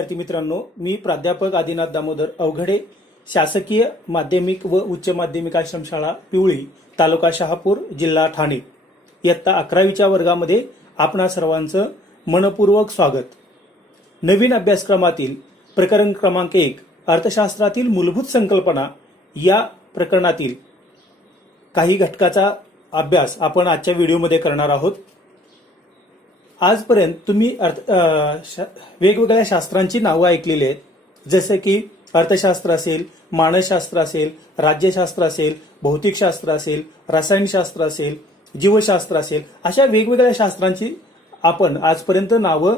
विद्यार्थी मित्रांनो, मी प्राध्यापक आदिनाथ दामोदर अवघडे, शासकीय माध्यमिक व उच्च माध्यमिक आश्रमशाळा पिवळी, तालुका शहापूर, जिल्हा ठाणे, इयत्ता 11वीच्या वर्गामध्ये आपणा सर्वांचं मनपूर्वक स्वागत. नवीन अभ्यासक्रमातील प्रकरण क्रमांक 1 अर्थशास्त्रातील मूलभूत संकल्पना या प्रकरणातील काही घटकाचा अभ्यास आपण आजच्या व्हिडिओमध्ये करणार आहोत. आजपर्यंत तुम्ही वेगवेगळ्या शास्त्रांची नावं ऐकलेली आहेत, जसे की अर्थशास्त्र असेल, मानसशास्त्र असेल, राज्यशास्त्र असेल, भौतिकशास्त्र असेल, रसायनशास्त्र असेल, जीवशास्त्र असेल, अशा वेगवेगळ्या शास्त्रांची आपण आजपर्यंत नावं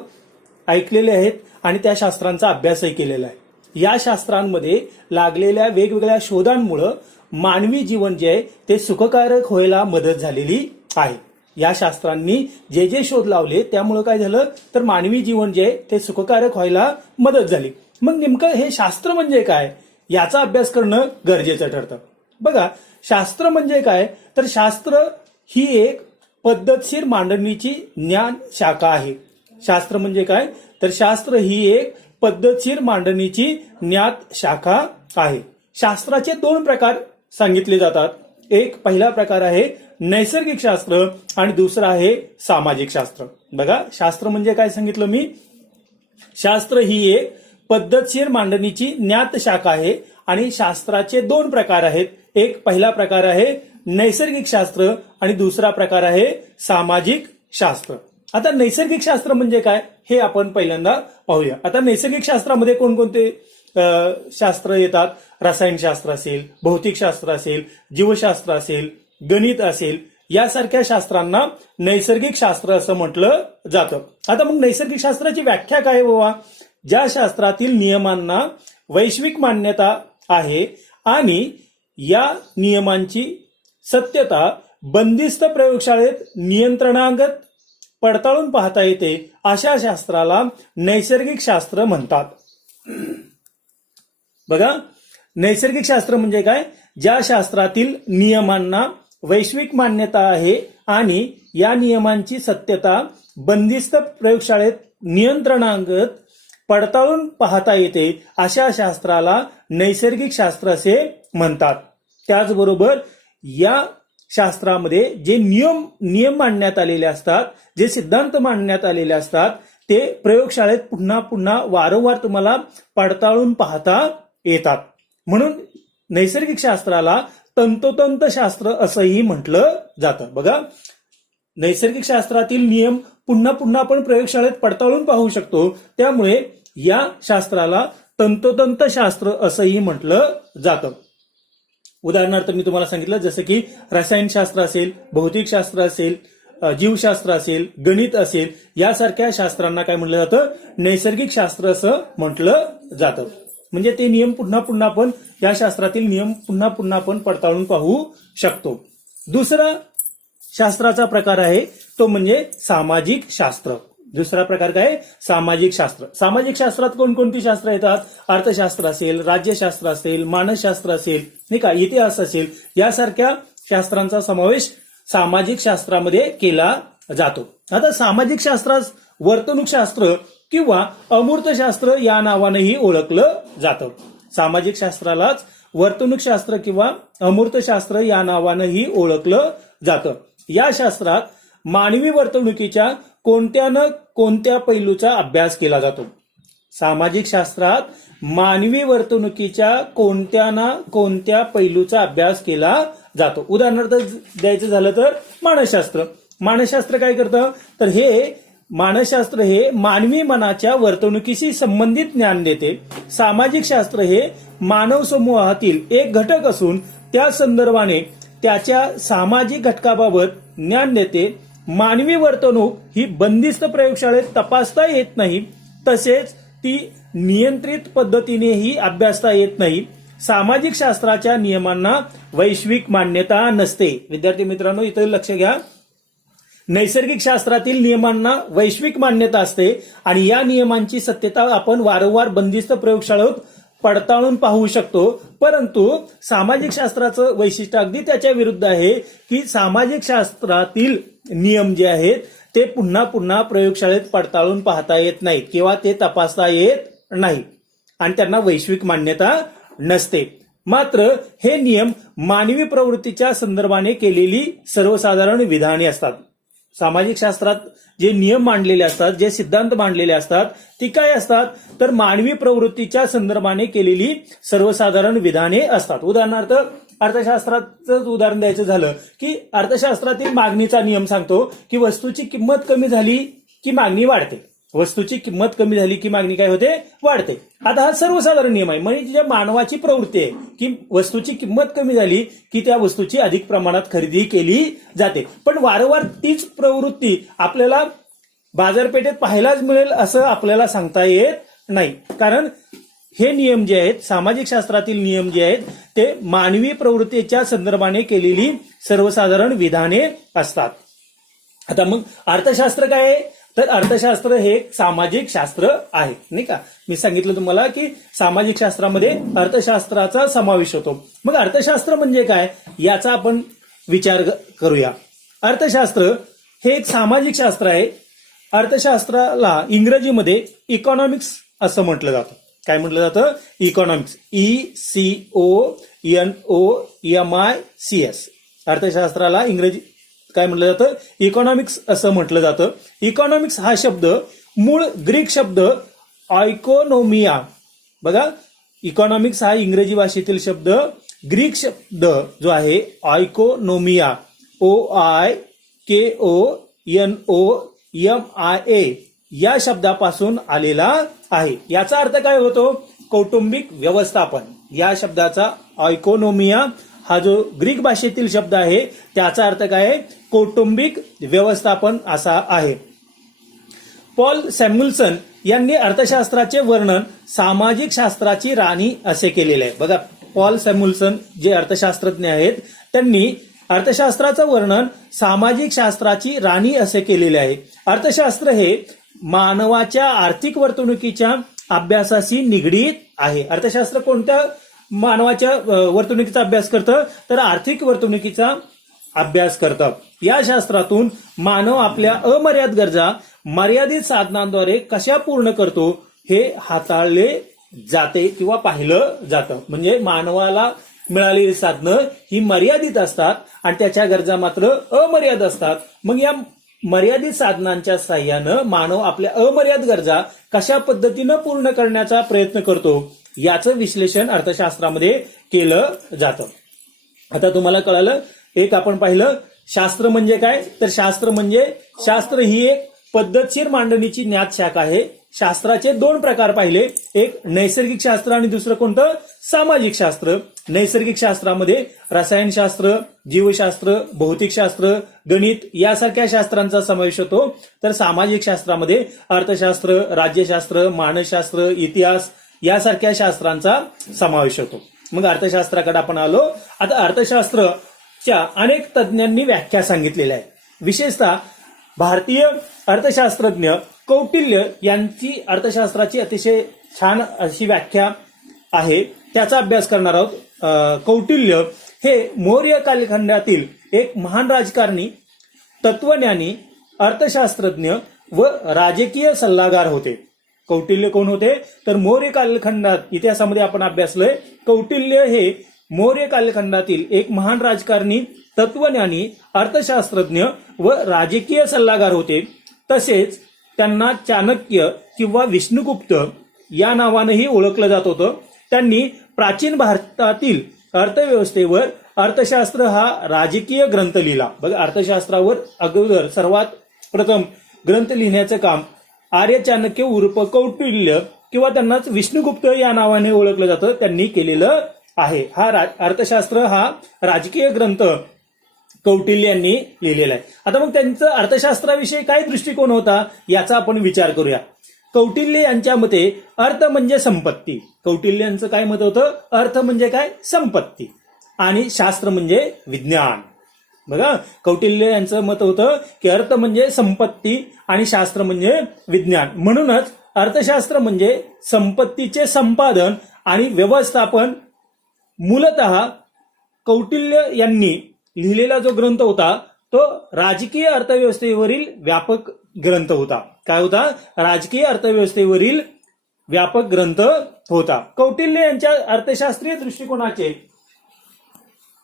ऐकलेली आहेत आणि त्या शास्त्रांचा अभ्यासही केलेला आहे. या शास्त्रांमध्ये लागलेल्या वेगवेगळ्या शोधांमुळे मानवी जीवन जे आहे ते सुखकारक व्हायला मदत झालेली आहे. या शास्त्रांनी जे जे शोध लावले त्यामुळे काय झालं तर मानवी जीवन जे आहे ते सुखकारक व्हायला मदत झाली. मग नेमकं हे शास्त्र म्हणजे काय याचा अभ्यास करणं गरजेचं ठरतं. बघा, शास्त्र म्हणजे काय तर शास्त्र ही एक पद्धतशीर मांडणीची ज्ञान शाखा आहे. शास्त्र म्हणजे काय तर शास्त्र ही एक पद्धतशीर मांडणीची ज्ञात शाखा आहे. शास्त्राचे 2 प्रकार सांगितले जातात. एक पहिला प्रकार आहे नैसर्गिक शास्त्र आणि दुसरा आहे सामाजिक शास्त्र. बघा, शास्त्र म्हणजे काय सांगितलं मी, शास्त्र ही एक पद्धतशीर मांडणीची ज्ञात शाखा आहे आणि शास्त्राचे 2 प्रकार आहेत. एक पहिला प्रकार आहे नैसर्गिक शास्त्र आणि दुसरा प्रकार आहे सामाजिक शास्त्र. आता नैसर्गिक शास्त्र म्हणजे काय हे आपण पहिल्यांदा पाहूया. आता नैसर्गिक शास्त्रामध्ये कोणकोणते शास्त्र येतात? रसायनशास्त्र असेल, भौतिकशास्त्र असेल, जीवशास्त्र असेल, गणित असेल, यासारख्या शास्त्रांना नैसर्गिक शास्त्र असं म्हटलं जातं. आता मग नैसर्गिक शास्त्राची व्याख्या काय बाबा? ज्या शास्त्रातील नियमांना वैश्विक मान्यता आहे आणि या नियमांची सत्यता बंदिस्त प्रयोगशाळेत नियंत्रणागत पडताळून पाहता येते, अशा शास्त्राला नैसर्गिक शास्त्र म्हणतात. बघा, नैसर्गिक शास्त्र म्हणजे काय? ज्या शास्त्रातील नियमांना वैश्विक मान्यता आहे आणि या नियमांची सत्यता बंदिस्त प्रयोगशाळेत नियंत्रणागत पडताळून पाहता येते, अशा शास्त्राला नैसर्गिक शास्त्र असे म्हणतात. त्याचबरोबर या शास्त्रामध्ये जे नियम मांडण्यात आलेले असतात, जे सिद्धांत मांडण्यात आलेले असतात, ते प्रयोगशाळेत पुन्हा पुन्हा वारंवार तुम्हाला पडताळून पाहता येतात. म्हणून नैसर्गिक शास्त्राला तंतोतंत शास्त्र असंही म्हटलं जातं. बघा, नैसर्गिक शास्त्रातील नियम पुन्हा पुन्हा आपण प्रयोगशाळेत पडताळून पाहू शकतो, त्यामुळे या शास्त्राला तंतोतंत शास्त्र असंही म्हटलं जातं. उदाहरणार्थ मी तुम्हाला सांगितलं, जसं की रसायनशास्त्र असेल, भौतिकशास्त्र असेल, जीवशास्त्र असेल, गणित असेल, यासारख्या शास्त्रांना काय म्हटलं जातं? नैसर्गिक शास्त्र असं म्हटलं जातं. म्हणजे ते नियम पुन्हा पुन्हा आपण या शास्त्रातील नियम पुन्हा पुन्हा आपण पडताळून पाहू शकतो. दुसरा शास्त्राचा प्रकार आहे तो म्हणजे सामाजिक शास्त्र. दुसरा प्रकार काय? सामाजिक शास्त्र. सामाजिक शास्त्रात कोणकोणती शास्त्र येतात? अर्थशास्त्र असेल, राज्यशास्त्र असेल, मानसशास्त्र असेल, नाही का, इतिहास असेल, यासारख्या शास्त्रांचा समावेश सामाजिक शास्त्रामध्ये केला जातो. आता सामाजिक शास्त्रास वर्तणूकशास्त्र किंवा अमूर्तशास्त्र या नावानेही ओळखलं जातं. सामाजिक शास्त्रालाच वर्तणूकशास्त्र किंवा अमूर्तशास्त्र या नावानेही ओळखलं जातं. या शास्त्रात मानवी वर्तणुकीच्या कोणत्या न कोणत्या पैलूचा अभ्यास केला जातो. सामाजिक शास्त्रात मानवी वर्तणुकीच्या कोणत्या ना कोणत्या पैलूचा अभ्यास केला जातो. उदाहरणार्थ द्यायचं झालं तर मानसशास्त्र. मानसशास्त्र काय करतं तर हे मानसशास्त्र हे मानवी मनाच्या वर्तणुकीशी संबंधित ज्ञान देते. सामाजिक शास्त्र हे मानव समूहातील एक घटक असून त्या संदर्भाने त्याच्या सामाजिक घटकाबाबत ज्ञान देते. मानवी वर्तणूक ही बंदिस्त प्रयोगशाळेत तपासता येत नाही, तसेच ती नियंत्रित पद्धतीनेही अभ्यासता येत नाही. सामाजिक शास्त्राच्या नियमांना वैश्विक मान्यता नसते. विद्यार्थी मित्रांनो, इथं लक्ष घ्या. नैसर्गिक शास्त्रातील नियमांना वैश्विक मान्यता असते आणि या नियमांची सत्यता आपण वारंवार बंदिस्त प्रयोगशाळेत पडताळून पाहू शकतो. परंतु सामाजिक शास्त्राचं वैशिष्ट्य अगदी त्याच्या विरुद्ध आहे की सामाजिक शास्त्रातील नियम जे आहेत ते पुन्हा पुन्हा प्रयोगशाळेत पडताळून पाहता येत नाहीत किंवा ते तपासता येत नाही आणि त्यांना वैश्विक मान्यता नसते. मात्र हे नियम मानवी प्रवृत्तीच्या संदर्भाने केलेली सर्वसाधारण विधाने असतात. सामाजिक शास्त्रात जे नियम मांडलेले असतात, जे सिद्धांत मांडलेले असतात, ती काय असतात तर मानवी प्रवृत्तीच्या संदर्भाने केलेली सर्वसाधारण विधाने असतात. उदाहरणार्थ अर्थशास्त्राचं उदाहरण द्यायचं झालं की अर्थशास्त्रातील मागणीचा नियम सांगतो की वस्तूची किंमत कमी झाली की मागणी वाढते. वस्तूची किंमत कमी झाली की मागणी काय होते, वाढते. आता हा सर्वसाधारण नियम आहे, म्हणजे जे मानवाची प्रवृत्ती आहे की वस्तूची किंमत कमी झाली की त्या वस्तूची अधिक प्रमाणात खरेदी केली जाते. पण वारंवार तीच प्रवृत्ती आपल्याला बाजारपेठेत पाहायलाच मिळेल असं आपल्याला सांगता येत नाही. कारण हे नियम जे आहेत, सामाजिक शास्त्रातील नियम जे आहेत, ते मानवी प्रवृत्तीच्या संदर्भाने केलेली सर्वसाधारण विधाने असतात. आता मग अर्थशास्त्र काय आहे तर अर्थशास्त्र हे सामाजिक शास्त्र आहे, नाही का. मी सांगितलं तुम्हाला की सामाजिक शास्त्रामध्ये अर्थशास्त्राचा समावेश होतो. मग अर्थशास्त्र म्हणजे काय याचा आपण विचार करूया. अर्थशास्त्र हे एक सामाजिक शास्त्र आहे. अर्थशास्त्राला इंग्रजीमध्ये इकॉनॉमिक्स असं म्हटलं जातं. काय म्हटलं जातं, इकॉनॉमिक्स, ECONOMICS. अर्थशास्त्राला इंग्रजी काय म्हटलं जातं, इकॉनॉमिक्स असं म्हटलं जातं. इकॉनॉमिक्स हा शब्द मूळ ग्रीक शब्द ऑयकोनोमिया, बघा इकॉनॉमिक्स हा इंग्रजी भाषेतील शब्द ग्रीक शब्द जो आहे ऑयकोनोमिया, OIKONOMIA या शब्दापासून आलेला आहे. याचा अर्थ काय होतो, कौटुंबिक व्यवस्थापन. या शब्दाचा ऑयकोनोमिया हा जो ग्रीक भाषेतील शब्द आहे त्याचा अर्थ काय आहे, कौटुंबिक व्यवस्थापन असा आहे. पॉल सॅम्युएल्सन यांनी अर्थशास्त्राचे वर्णन सामाजिक शास्त्राची राणी असे केलेले आहे. बघा पॉल सॅम्युएल्सन जे अर्थशास्त्रज्ञ आहेत त्यांनी अर्थशास्त्राचं वर्णन सामाजिक शास्त्राची राणी असे केलेले आहे. अर्थशास्त्र हे मानवाच्या आर्थिक वर्तणुकीच्या अभ्यासाशी निगडीत आहे. अर्थशास्त्र कोणत्या मानवाच्या वर्तणुकीचा अभ्यास करतं तर आर्थिक वर्तणुकीचा अभ्यास करतं. या शास्त्रातून मानव आपल्या अमर्याद गरजा मर्यादित साधनांद्वारे कशा पूर्ण करतो हे हाताळले जाते किंवा पाहिलं जातं. म्हणजे मानवाला मिळालेली साधनं ही मर्यादित असतात आणि त्याच्या गरजा मात्र अमर्याद असतात. मग या मर्यादित साधनांच्या साह्यानं मानव आपल्या अमर्याद गरजा कशा पद्धतीनं पूर्ण करण्याचा प्रयत्न करतो याचं विश्लेषण अर्थशास्त्रामध्ये केलं जातं. आता तुम्हाला कळालं, एक आपण पाहिलं शास्त्र म्हणजे काय तर शास्त्र ही एक पद्धतशीर मांडणीची ज्ञात शाखा आहे. शास्त्राचे दोन प्रकार पाहिले, एक नैसर्गिक शास्त्र आणि दुसरं कोणतं, सामाजिक शास्त्र. नैसर्गिक शास्त्रामध्ये रसायनशास्त्र, जीवशास्त्र, भौतिकशास्त्र, गणित यासारख्या शास्त्रांचा समावेश होतो. तर सामाजिक शास्त्रामध्ये अर्थशास्त्र, राज्यशास्त्र, मानसशास्त्र, इतिहास यासारख्या शास्त्रांचा समावेश होतो. मग अर्थशास्त्राकडे आपण आलो. आता अर्थशास्त्रच्या अनेक तज्ञांनी व्याख्या सांगितलेल्या आहेत. विशेषतः भारतीय अर्थशास्त्रज्ञ कौटिल्य यांची अर्थशास्त्राची अतिशय छान अशी व्याख्या आहे, त्याचा अभ्यास करणार आहोत. कौटिल्य हे मौर्य कालखंडातील एक महान राजकारणी, तत्वज्ञानी, अर्थशास्त्रज्ञ व राजकीय सल्लागार होते. कौटिल्य कोण होते तर मौर्य कालखंडात इतिहासामध्ये आपण अभ्यासलोय. कौटिल्य हे मौर्य कालखंडातील एक महान राजकारणी, तत्वज्ञानी, अर्थशास्त्रज्ञ व राजकीय सल्लागार होते. तसेच त्यांना चाणक्य किंवा विष्णुगुप्त या नावानेही ओळखलं जात होतं. त्यांनी प्राचीन भारतातील अर्थव्यवस्थेवर अर्थशास्त्र हा राजकीय ग्रंथ लिहिला. बघा अर्थशास्त्रावर अगोदर सर्वात प्रथम ग्रंथ लिहिण्याचं काम आर्य चाणक्य उर्फ कौटिल्य किंवा त्यांनाच विष्णुगुप्त या नावाने ओळखलं जातं त्यांनी केलेलं आहे. हा अर्थशास्त्र हा राजकीय ग्रंथ कौटिल्य यांनी लिहिलेला आहे. आता मग त्यांचं अर्थशास्त्राविषयी काय दृष्टिकोन होता याचा आपण विचार करूया. कौटिल्य यांच्या मते अर्थ म्हणजे संपत्ती. कौटिल्य यांचं काय मत होतं, अर्थ म्हणजे काय, संपत्ती, आणि शास्त्र म्हणजे विज्ञान. बघा कौटिल्य यांचं मत होतं की अर्थ म्हणजे संपत्ती आणि शास्त्र म्हणजे विज्ञान. म्हणूनच अर्थशास्त्र म्हणजे संपत्तीचे संपादन आणि व्यवस्थापन. मूलतः कौटिल्य यांनी लिहिलेला जो ग्रंथ होता तो राजकीय अर्थव्यवस्थेवरील व्यापक ग्रंथ होता. काय होता, राजकीय अर्थव्यवस्थेवरील व्यापक ग्रंथ होता. कौटिल्य यांच्या अर्थशास्त्रीय दृष्टिकोनाचे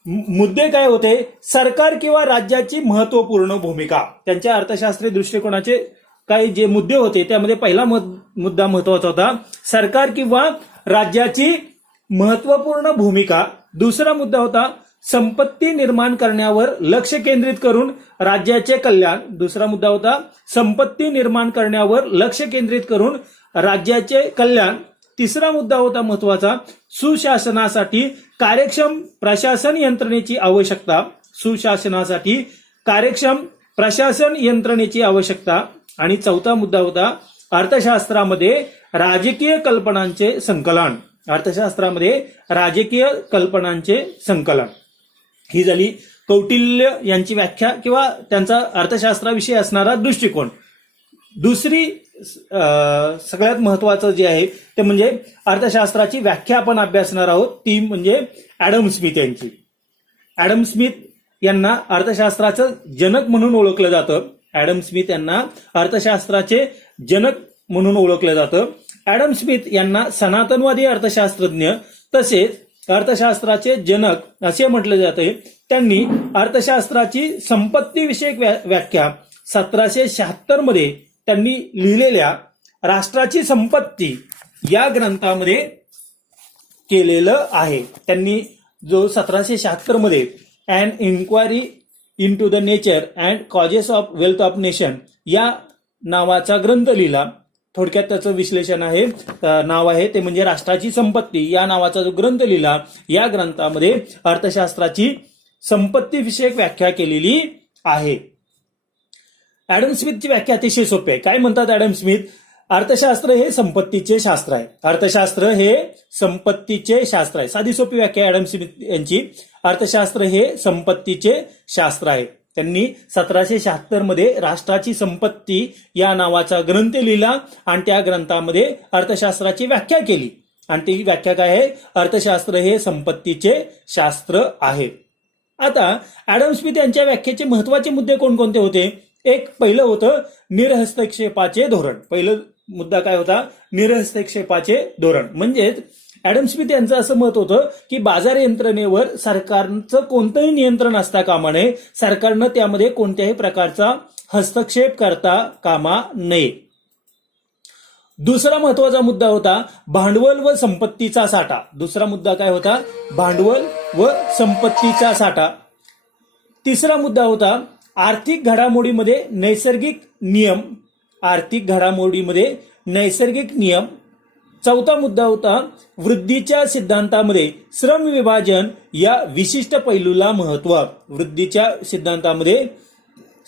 मुद्दे काय होते? सरकार किंवा राज्याची महत्वपूर्ण भूमिका. त्यांच्या अर्थशास्त्रीय दृष्टिकोनाचे काही जे मुद्दे होते त्यामध्ये पहिला मुद्दा महत्वाचा होता, सरकार किंवा राज्याची महत्वपूर्ण भूमिका. दुसरा मुद्दा होता, संपत्ती निर्माण करण्यावर लक्ष केंद्रित करून राज्याचे कल्याण. दुसरा मुद्दा होता, संपत्ती निर्माण करण्यावर लक्ष केंद्रित करून राज्याचे कल्याण. तिसरा मुद्दा होता महत्वाचा, सुशासनासाठी कार्यक्षम प्रशासन यंत्रणेची आवश्यकता. सुशासनासाठी कार्यक्षम प्रशासन यंत्रणेची आवश्यकता. आणि चौथा मुद्दा होता, अर्थशास्त्रामध्ये राजकीय कल्पनांचे संकलन. अर्थशास्त्रामध्ये राजकीय कल्पनांचे संकलन. ही झाली कौटिल्य यांची व्याख्या किंवा त्यांचा अर्थशास्त्राविषयी असणारा दृष्टिकोन. दुसरी सगळ्यात महत्वाचं जे आहे ते म्हणजे अर्थशास्त्राची व्याख्या आपण अभ्यासणार आहोत, ती म्हणजे ॲडम स्मिथ यांची. ॲडम स्मिथ यांना अर्थशास्त्राचं जनक म्हणून ओळखलं जातं. ॲडम स्मिथ यांना अर्थशास्त्राचे जनक म्हणून ओळखलं जातं. ॲडम स्मिथ यांना सनातनवादी अर्थशास्त्रज्ञ तसेच अर्थशास्त्राचे जनक असे म्हटले जाते. त्यांनी अर्थशास्त्राची संपत्तीविषयक व्याख्या 1776 मध्ये त्यांनी लिहिलेल्या राष्ट्राची संपत्ती या ग्रंथामध्ये केलेलं आहे. त्यांनी जो 1776 मध्ये and inquiry into the nature and causes of wealth of nation या नावाचा ग्रंथ लिहिला. थोडक्यात त्याचं विश्लेषण आहे, नाव आहे ते म्हणजे राष्ट्राची संपत्ती या नावाचा जो ग्रंथ लिहिला, या ग्रंथामध्ये अर्थशास्त्राची संपत्ती विषयक व्याख्या केलेली आहे. ॲडम स्मिथची व्याख्या अतिशय सोपी आहे. काय म्हणतात ॲडम स्मिथ? अर्थशास्त्र हे संपत्तीचे शास्त्र आहे. अर्थशास्त्र हे संपत्तीचे शास्त्र आहे. साधी सोपी व्याख्या ॲडम स्मिथ यांची. अर्थशास्त्र हे संपत्तीचे शास्त्र आहे. त्यांनी 1776 मध्ये राष्ट्राची संपत्ती या नावाचा ग्रंथ लिहिला आणि त्या ग्रंथामध्ये अर्थशास्त्राची व्याख्या केली. आणि ती व्याख्या काय आहे? अर्थशास्त्र हे संपत्तीचे शास्त्र आहे. आता ॲडम स्मिथ यांच्या व्याख्येचे महत्वाचे मुद्दे कोणकोणते होते? एक पहिलं होतं निरहस्तक्षेपाचे धोरण. पहिलं मुद्दा काय होता? निरहस्तक्षेपाचे धोरण. म्हणजेच ॲडम स्मिथ यांचं असं मत होतं की बाजार यंत्रणेवर सरकारचं कोणतंही नियंत्रण असता कामा नये. सरकारनं त्यामध्ये कोणत्याही प्रकारचा हस्तक्षेप करता कामा नये. दुसरा महत्वाचा मुद्दा होता भांडवल व संपत्तीचा साठा. दुसरा मुद्दा काय होता? भांडवल व संपत्तीचा साठा. तिसरा मुद्दा होता आर्थिक घडामोडीमध्ये नैसर्गिक नियम. आर्थिक घडामोडीमध्ये नैसर्गिक नियम. चौथा मुद्दा होता वृद्धीच्या सिद्धांतामध्ये श्रम विभाजन या विशिष्ट पैलूला महत्व. वृद्धीच्या सिद्धांतामध्ये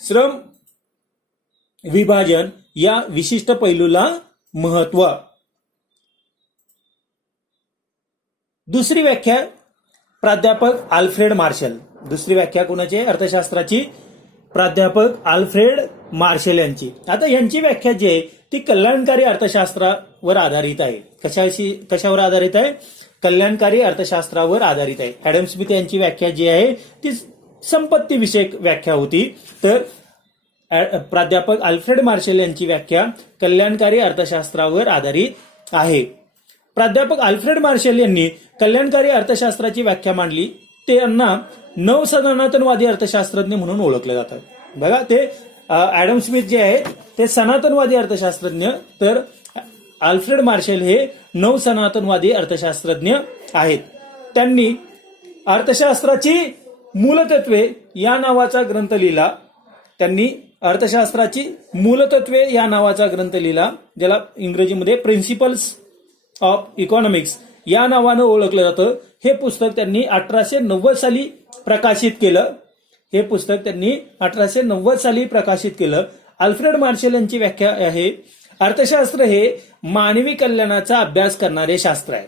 श्रम विभाजन या विशिष्ट पैलूला महत्व. दुसरी व्याख्या प्राध्यापक आल्फ्रेड मार्शल. दुसरी व्याख्या कोणाची? अर्थशास्त्राची प्राध्यापक आल्फ्रेड मार्शल यांची. आता यांची व्याख्या जी आहे ती कल्याणकारी अर्थशास्त्रावर आधारित आहे. कशावर आधारित आहे? कल्याणकारी अर्थशास्त्रावर आधारित आहे. ॲडम स्मिथ यांची व्याख्या जी आहे ती संपत्ती विषयक व्याख्या होती, तर प्राध्यापक आल्फ्रेड मार्शल यांची व्याख्या कल्याणकारी अर्थशास्त्रावर आधारित आहे. प्राध्यापक आल्फ्रेड मार्शल यांनी कल्याणकारी अर्थशास्त्राची व्याख्या मांडली. त्यांना नवसनातनवादी अर्थशास्त्रज्ञ म्हणून ओळखले जातात. बघा, ते ॲडम स्मिथ जे आहेत ते सनातनवादी अर्थशास्त्रज्ञ, तर आल्फ्रेड मार्शल हे नवसनातनवादी अर्थशास्त्रज्ञ आहेत. त्यांनी अर्थशास्त्राची मूलतत्वे या नावाचा ग्रंथ लिहिला. त्यांनी अर्थशास्त्राची मूलतत्वे या नावाचा ग्रंथ लिहिला, ज्याला इंग्रजीमध्ये प्रिन्सिपल्स ऑफ इकॉनॉमिक्स या नावानं ओळखलं जातं. हे पुस्तक त्यांनी 1890 साली प्रकाशित केलं. हे पुस्तक त्यांनी 1890 साली प्रकाशित केलं. आल्फ्रेड मार्शल यांची व्याख्या आहे, अर्थशास्त्र हे मानवी कल्याणाचा अभ्यास करणारे शास्त्र आहे.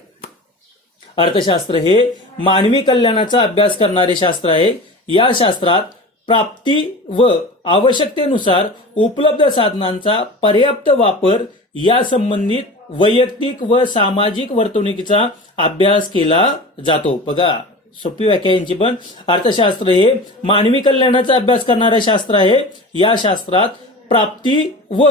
अर्थशास्त्र हे मानवी कल्याणाचा अभ्यास करणारे शास्त्र आहे. या शास्त्रात प्राप्ती व आवश्यकतेनुसार उपलब्ध साधनांचा पर्याप्त वापर या संबंधित वैयक्तिक व सामाजिक वर्तणुकीचा अभ्यास केला जातो. बघा, सोपी व्याख्या यांची पण. अर्थशास्त्र हे मानवी कल्याणाचा अभ्यास करणारे शास्त्र आहे. या शास्त्रात प्राप्ती व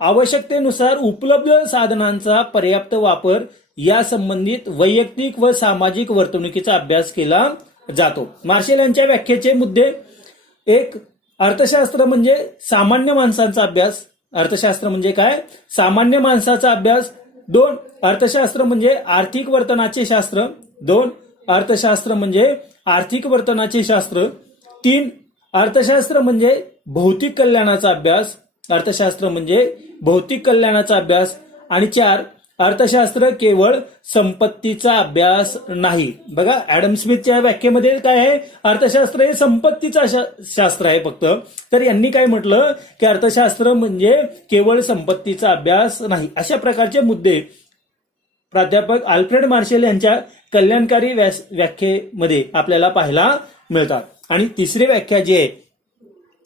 आवश्यकतेनुसार उपलब्ध साधनांचा पर्याप्त वापर या संबंधित वैयक्तिक व सामाजिक वर्तणुकीचा अभ्यास केला जातो. मार्शल यांच्या व्याख्येचे मुद्दे: 1. अर्थशास्त्र म्हणजे सामान्य माणसांचा अभ्यास. अर्थशास्त्र म्हणजे काय? सामान्य माणसाचा अभ्यास. 2. अर्थशास्त्र म्हणजे आर्थिक वर्तनाचे शास्त्र. 2. अर्थशास्त्र म्हणजे आर्थिक वर्तनाचे शास्त्र. 3. अर्थशास्त्र म्हणजे भौतिक कल्याणाचा अभ्यास. अर्थशास्त्र म्हणजे भौतिक कल्याणाचा अभ्यास. आणि 4. अर्थशास्त्र केवळ संपत्तीचा अभ्यास नाही. बघा, ऍडम स्मिथच्या व्याख्येमध्ये काय आहे? अर्थशास्त्र हे संपत्तीचा शास्त्र आहे फक्त. तर यांनी काय म्हटलं की अर्थशास्त्र म्हणजे केवळ संपत्तीचा अभ्यास नाही. अशा प्रकारचे मुद्दे प्राध्यापक अल्फ्रेड मार्शल यांच्या कल्याणकारी व्याख्येमध्ये आपल्याला पाहायला मिळतात. आणि तिसरी व्याख्या जी आहे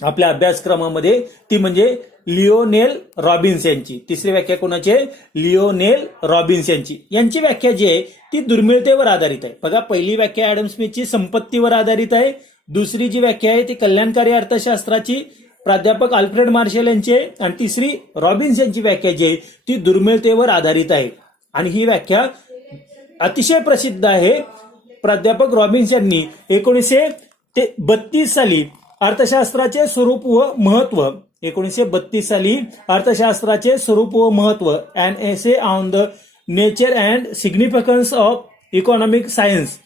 आपल्या अभ्यासक्रमामध्ये ती म्हणजे लिओनेल रॉबिन्स यांची. तिसरी व्याख्या कोणाची आहे? लिओनेल रॉबिन्स यांची. यांची व्याख्या जी आहे ती दुर्मिळतेवर आधारित आहे. बघा, पहिली व्याख्या ऍडम स्मिथची संपत्तीवर आधारित आहे. दुसरी जी व्याख्या आहे ती कल्याणकारी अर्थशास्त्राची प्राध्यापक अल्फ्रेड मार्शल यांची आहे. आणि तिसरी रॉबिन्स यांची व्याख्या जी आहे ती दुर्मिळतेवर आधारित आहे. आणि ही व्याख्या अतिशय प्रसिद्ध आहे. प्राध्यापक रॉबिन्स यांनी 1932 साली अर्थशास्त्राचे स्वरूप व महत्व 1932 साली अर्थशास्त्राचे स्वरूप व महत्व and essay on the nature and significance of economic science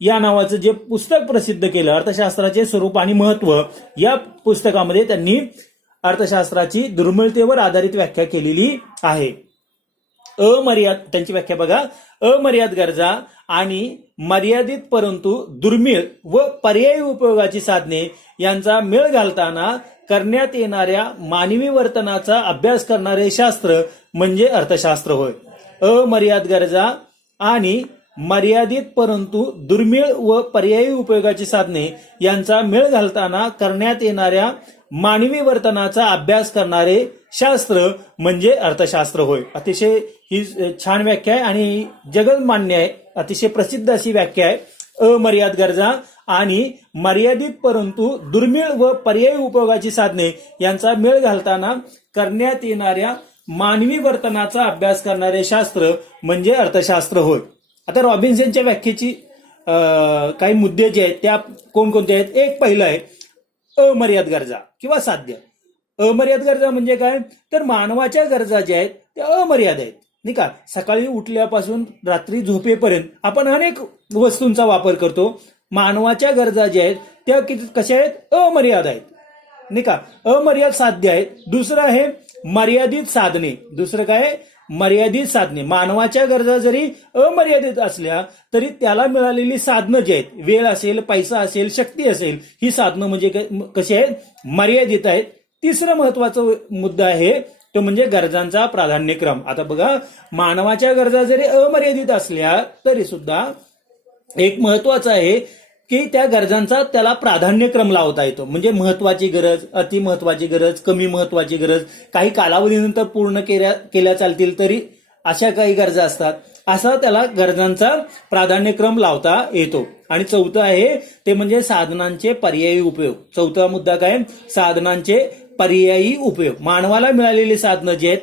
या नावाचं जे पुस्तक प्रसिद्ध केलं, अर्थशास्त्राचे स्वरूप आणि महत्व, या पुस्तकामध्ये त्यांनी अर्थशास्त्राची दुर्मिळतेवर आधारित व्याख्या केलेली आहे. त्यांची व्याख्या बघा: अमर्याद गरजा आणि मर्यादित परंतु दुर्मिळ व पर्यायी उपयोगाची साधने यांचा मेळ घालताना करण्यात येणाऱ्या मानवी वर्तनाचा अभ्यास करणारे शास्त्र म्हणजे अर्थशास्त्र होय. अमर्याद गरजा आणि मर्यादित परंतु दुर्मिळ व पर्यायी उपयोगाची साधने यांचा मेळ घालताना करण्यात येणाऱ्या मानवी वर्तनाचा अभ्यास करणारे शास्त्र म्हणजे अर्थशास्त्र होय. अतिशय ही छान व्याख्या आहे आणि जगमान्य आहे. अतिशय प्रसिद्ध अशी व्याख्या आहे. अमर्याद गरजा आणि मर्यादित परंतु दुर्मिळ व पर्यायी उपयोगाची साधने यांचा मेळ घालताना करण्यात येणाऱ्या मानवी वर्तनाचा अभ्यास करणारे शास्त्र म्हणजे अर्थशास्त्र होय. आता रॉबिन्स यांच्या व्याख्येची काही मुद्दे जे आहेत त्या कोणकोणते आहेत? एक पहिलं आहे अमर्याद गरजा किंवा साध्य. अमर्याद गरजा म्हणजे काय? तर मानवाच्या गरजा ज्या आहेत त्या अमर्याद आहेत, नाही का? सकाळी उठल्यापासून रात्री झोपेपर्यंत आपण अनेक वस्तूंचा वापर करतो. मानवाच्या गरजा ज्या आहेत त्या कशा आहेत? अमर्याद आहेत, नाही का? अमर्याद साध्य आहेत. दुसरं आहे मर्यादित साधने. दुसरं काय? मर्यादित साधने. मानवाच्या गरजा जरी अमर्यादित असल्या तरी त्याला मिळालेली साधनं जी आहेत, वेळ असेल, पैसा असेल, शक्ती असेल, ही साधनं म्हणजे कशी आहेत? मर्यादित आहेत. तिसरं महत्वाचा मुद्दा आहे तो म्हणजे गरजांचा प्राधान्यक्रम. आता बघा, मानवाच्या गरजा जरी अमर्यादित असल्या तरी सुद्धा एक महत्वाचं आहे की त्या गरजांचा त्याला प्राधान्यक्रम लावता येतो. म्हणजे महत्वाची गरज, अति महत्वाची गरज, कमी महत्वाची गरज, काही कालावधीनंतर पूर्ण केल्या चालतील तरी अशा काही गरजा असतात. असा त्याला गरजांचा प्राधान्यक्रम लावता येतो. आणि चौथं आहे ते म्हणजे साधनांचे पर्यायी उपयोग. चौथा मुद्दा काय? साधनांचे पर्यायी उपयोग. मानवाला मिळालेली साधनं जी आहेत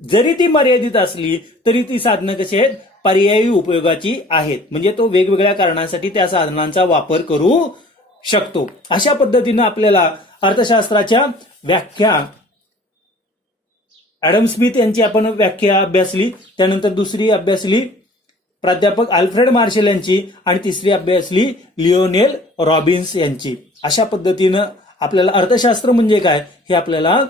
जरी ती मर्यादित असली तरी ती साधनं कशी आहेत? पर्यायी उपयोगाची आहेत. म्हणजे तो वेगवेगळ्या कारणांसाठी त्या साधनांचा वापर करू शकतो. अशा पद्धतीनं आपल्याला अर्थशास्त्राच्या व्याख्या, ऍडम स्मिथ यांची आपण व्याख्या अभ्यासली, त्यानंतर दुसरी अभ्यासली प्राध्यापक अल्फ्रेड मार्शल यांची, आणि तिसरी अभ्यासली लिओनेल रॉबिन्स यांची. अशा पद्धतीनं आपल्याला अर्थशास्त्र म्हणजे काय हे आपल्याला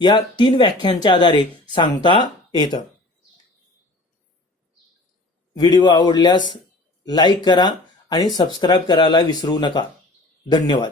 या 3 व्याख्यांच्या आधारे सांगता येतं. व्हिडिओ आवडल्यास लाईक करा आणि सबस्क्राईब करायला विसरू नका. धन्यवाद.